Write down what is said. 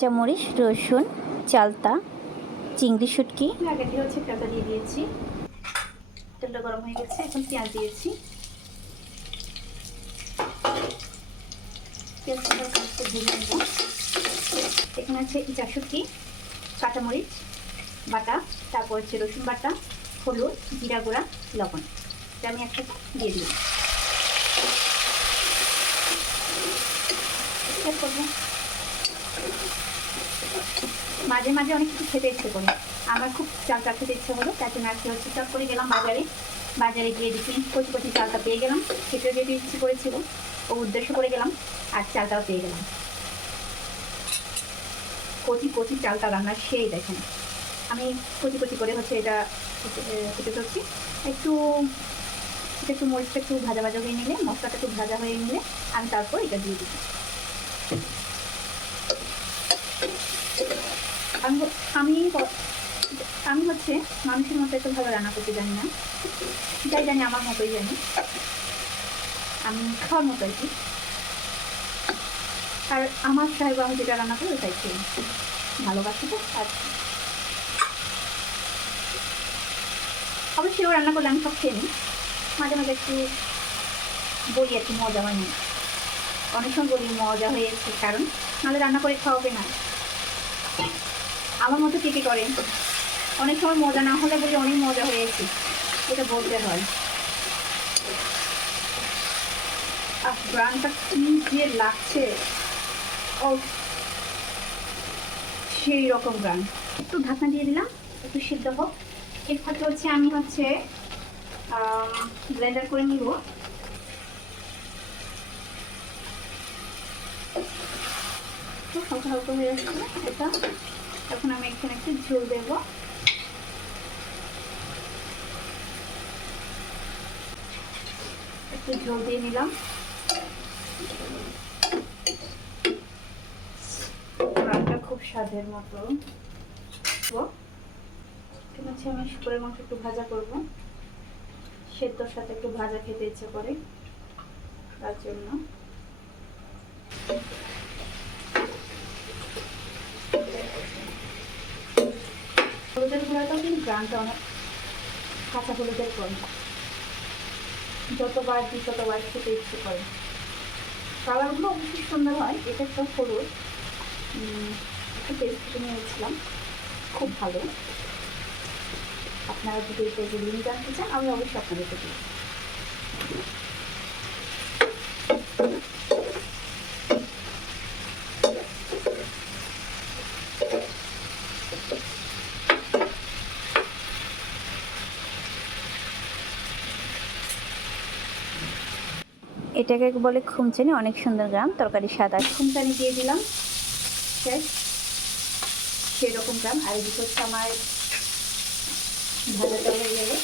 চামরিচ, রসুন, চালতা, চিংড়ি শুটকি। আগে দিয়ে হচ্ছে তেলটা দিয়ে দিয়েছি, তেলটা গরম হয়ে গেছে। এখন পেঁয়াজ দিয়েছি, পেঁয়াজটা ভেজে নেব। এখানে আছে ইচা শুটকি, কাঁচামরিচ বাটা, তারপর হচ্ছে রসুন বাটা, হলুদ, জিরা গুঁড়া, লবণ। এটা আমি একসাথে দিয়ে দিই। করবো মাঝে মাঝে অনেক কিছু খেতে ইচ্ছে করে, আমার খুব চালটা খেতে ইচ্ছে হলো, তার জন্য আজকে হচ্ছে চট করে গেলাম বাজারে গিয়ে দেখি কচি কচি চালটা পেয়ে গেলাম। খেতেও যেতে ইচ্ছে করেছিল, ও উদ্দেশ্য করে গেলাম, আর চালটাও পেয়ে গেলাম। কচি কচি চালটা রান্না সেই দেখেন, আমি কচি কচি করে হচ্ছে এটা খেতে চলছি। একটু একটু মরিচটা একটু ভাজা ভাজা হয়ে নিলে, মশলাটা একটু ভাজা হয়ে নিলে আমি তারপর এটা দিয়ে দিই। আমি আমি হচ্ছে মানুষের মতো একটু ভালো রান্না করতে জানি না, যাই জানি আমার মতোই জানি, আমি খাওয়ার মতো আর কি। আর আমার সাহেব আমি যেটা রান্না করি ওটাই খেয়ে ভালোবাসি তো। আর অবশ্যই ও রান্না করলে আমি সব খেয়ে নিই, মাঝে মাঝে একটু বলি আর কি মজা হয়নি, অনেক সময় বলি মজা হয়েছে, কারণ নাহলে রান্না করে খাওয়াবে না। আমার মতো কে কে করে, অনেক সময় মজা না হলে বলি অনেক মজা হয়েছে, এটা বলতে হয়। আর গ্রানটা কি যে লাগছে, ও সেই রকম গান। একটু ঢাকনা দিয়ে দিলাম, একটু সিদ্ধ হোক। এর ফাঁকে হচ্ছে আমি হচ্ছে ব্লেন্ডার করে নিব। তো হালকা হালকা হয়ে আসছে এটা। এখন আমি এখানে একটু ঝোল দেবো, একটু ঝোল দিয়ে নিলাম। রান্নাটা খুব স্বাদের মতো হচ্ছে। আমি শুকরের মাংস একটু ভাজা করবো, সেদ্ধর সাথে একটু ভাজা খেতে ইচ্ছে করে, তার জন্য হলুদের গুঁড়াটাও কিন্তু গ্রানটা অনেক, কাঁচা হলুদের কম, যতবার দিই ততবার খেতে ইচ্ছে করে। কালারগুলো অবশ্যই সুন্দর হয়। এটা একটা হলুদ একটু টেস্ট করে নিয়েছিলাম, খুব ভালো। আপনারা যদি এটা লিঙ্ক জানতে চান আমি অবশ্যই আপনাদেরকে দিই। এটাকে বলে খুমচানি, অনেক সুন্দর গ্রাম, তরকারি সাদা। খুমচানি দিয়ে দিলাম, শেষ সেরকম গ্রাম। আর এদিকে হচ্ছে আমার ভাজাটা হয়ে গেলে